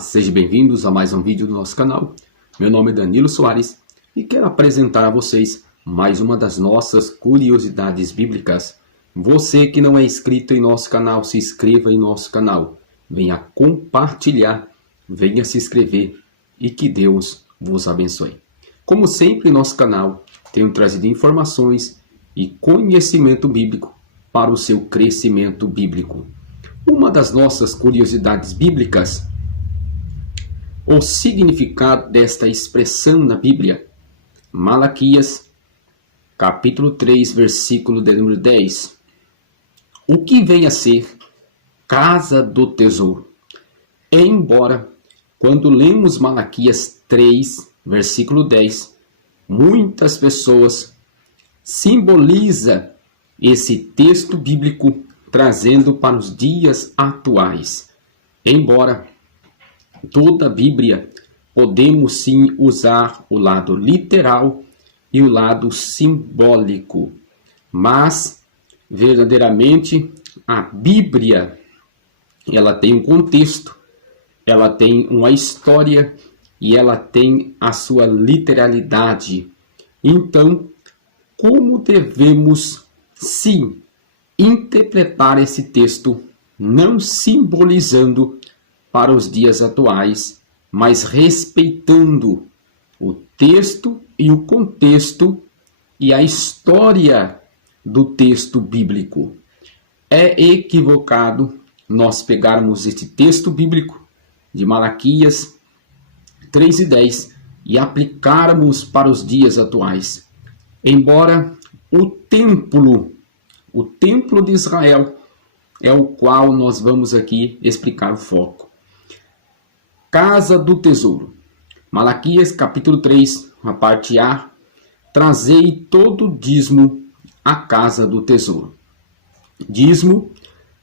Olá, sejam bem-vindos a mais um vídeo do nosso canal. Meu nome é Danilo Soares e quero apresentar a vocês mais uma das nossas curiosidades bíblicas. Você que não é inscrito em nosso canal, se inscreva em nosso canal. Venha compartilhar, venha se inscrever e que Deus vos abençoe. Como sempre, em nosso canal tenho trazido informações e conhecimento bíblico para o seu crescimento bíblico. Uma das nossas curiosidades bíblicas, o significado desta expressão na Bíblia, Malaquias, capítulo 3, versículo de número 10. O que vem a ser casa do tesouro? Embora, quando lemos Malaquias 3, versículo 10, muitas pessoas simbolizam esse texto bíblico trazendo para os dias atuais. Embora toda a Bíblia podemos sim usar o lado literal e o lado simbólico, mas verdadeiramente a Bíblia ela tem um contexto, ela tem uma história e ela tem a sua literalidade. Então, como devemos sim interpretar esse texto, não simbolizando para os dias atuais, mas respeitando o texto e o contexto e a história do texto bíblico. É equivocado nós pegarmos este texto bíblico de Malaquias 3:10 e aplicarmos para os dias atuais. Embora o templo de Israel é o qual nós vamos aqui explicar o foco. Casa do tesouro. Malaquias capítulo 3, a parte A. Trazei todo o dízimo à casa do tesouro. Dízimo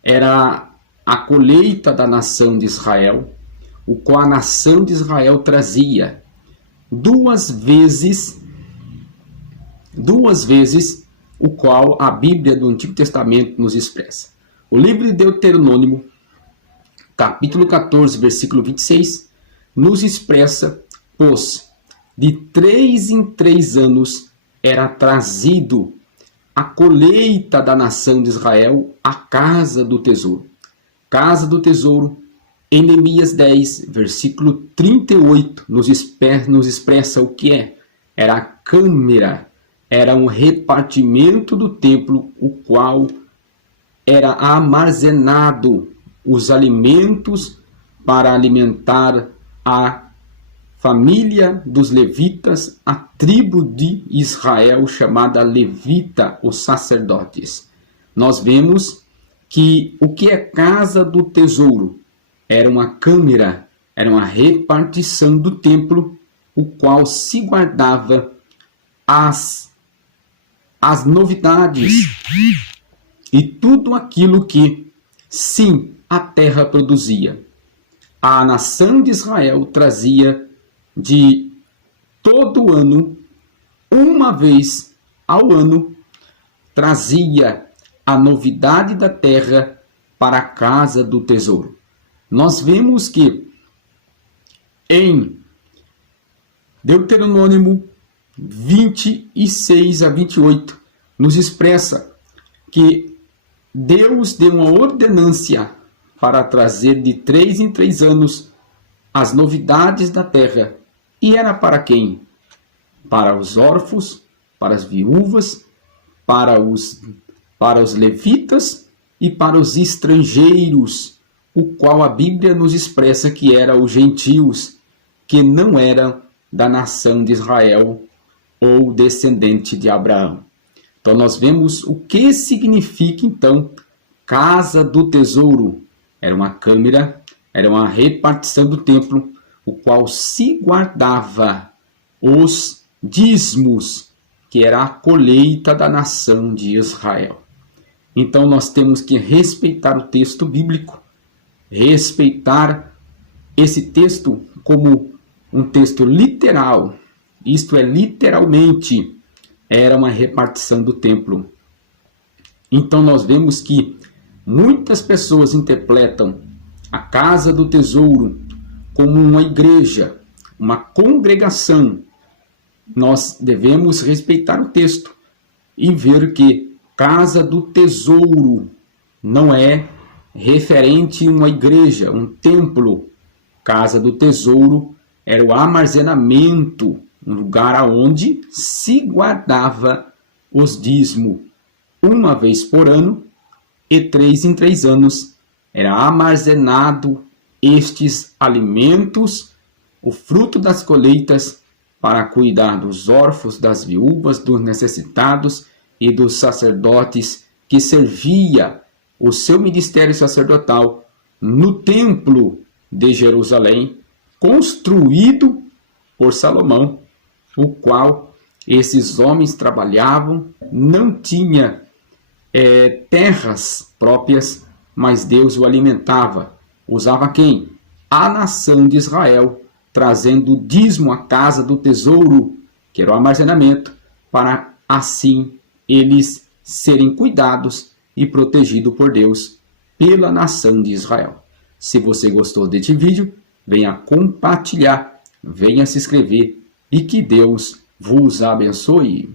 era a colheita da nação de Israel, o qual a nação de Israel trazia duas vezes o qual a Bíblia do Antigo Testamento nos expressa. O livro de Deuteronômio, capítulo 14, versículo 26, nos expressa, pois de 3 em 3 anos era trazido a colheita da nação de Israel à casa do tesouro. Casa do tesouro, em Neemias 10, versículo 38, nos expressa o que é. Era a câmara, era um repartimento do templo, o qual era armazenado os alimentos para alimentar a família dos levitas, a tribo de Israel chamada levita, os sacerdotes. Nós vemos que o que é casa do tesouro era uma câmara, era uma repartição do templo, o qual se guardava as novidades e tudo aquilo que, sim, a terra produzia. A nação de Israel trazia de todo ano, uma vez ao ano, trazia a novidade da terra para a casa do tesouro. Nós vemos que em Deuteronômio 26 a 28 nos expressa que Deus deu uma ordenância para trazer de 3 em 3 anos as novidades da terra. E era para quem? Para os órfãos, para as viúvas, para os levitas e para os estrangeiros, o qual a Bíblia nos expressa que eram os gentios, que não eram da nação de Israel ou descendente de Abraão. Então nós vemos o que significa então casa do tesouro. Era uma câmara, era uma repartição do templo, o qual se guardava os dízimos, que era a colheita da nação de Israel. Então nós temos que respeitar o texto bíblico, respeitar esse texto como um texto literal, isto é, literalmente, era uma repartição do templo. Então nós vemos que muitas pessoas interpretam a casa do tesouro como uma igreja, uma congregação. Nós devemos respeitar o texto e ver que casa do tesouro não é referente a uma igreja, um templo. Casa do tesouro era o armazenamento, um lugar onde se guardava os dízimos. Uma vez por ano e 3 em 3 anos era armazenado estes alimentos, o fruto das colheitas, para cuidar dos órfãos, das viúvas, dos necessitados e dos sacerdotes que servia o seu ministério sacerdotal no templo de Jerusalém, construído por Salomão, o qual esses homens trabalhavam, não tinha terras próprias, mas Deus o alimentava. Usava quem? A nação de Israel, trazendo o dízimo à casa do tesouro, que era o armazenamento, para assim eles serem cuidados e protegidos por Deus pela nação de Israel. Se você gostou deste vídeo, venha compartilhar, venha se inscrever e que Deus vos abençoe.